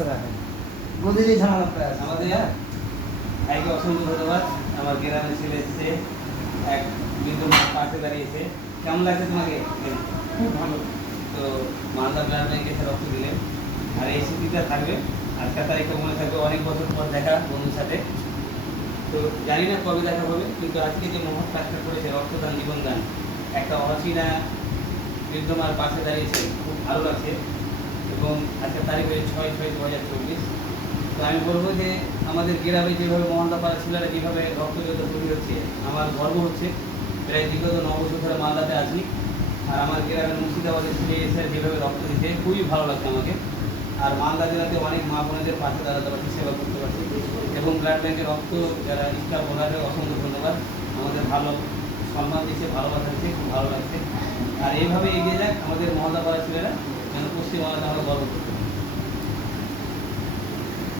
পাশে রাখেন, বুঝলেই ঝামেলা প্রায় আছে আমাদের ভাইকে অসংখ্য ধন্যবাদ। আমার গ্রামের ছেলে এসেছে, এক বৃদ্ধ মা পাশে দাঁড়িয়েছে। কেমন লাগছে তোমাকে? খুব ভালো। তো মালদা ব্লাড ব্যাংকে এসে রক্ত দিলেন, আর এই স্মৃতিটা থাকবে। আজকের তারিখে মনে থাকবে অনেক বছর পর দেখা বন্ধুর সাথে। তো জানি না কবে দেখা হবে, কিন্তু আজকে যে মহৎ কাজটা করেছে রক্তদান জীবনদান, একটা অচেনা বৃদ্ধ মার পাশে দাঁড়িয়েছে, খুব ভালো লাগছে। এবং আজকের তারিখ হয়ে 6/6/2024। তো আমি বলবো যে আমাদের গ্রামে যেভাবে মহালদাপাড়া ছেলেরা যেভাবে রক্তযোদ্ধা তৈরি হচ্ছে, আমার গর্ব হচ্ছে। প্রায় বিগত 9 বছর ধরে মালদাতে আছি, আর আমার গ্রামের মুর্শিদাবাদের ছেলে এসে যেভাবে রক্ত দিতে খুবই ভালো লাগছে আমাকে। আর মালদা জেলাতে অনেক মা বোনেদের পাশে দাঁড়াতে পারছি, সেবা করতে পারছি। এবং ব্লাড ব্যাংকের রক্ত যারা স্টাফ ওনারে অসংখ্য ধন্যবাদ। আমাদের ভালো সম্মান দিচ্ছে, ভালোবাসা দিচ্ছে, খুব ভালো লাগছে। আর এইভাবে এগিয়ে যাক আমাদের মহালদাপাড়া ছেলেরা, যেন পশ্চিমবাংলাতে আমরা গর্ব করতে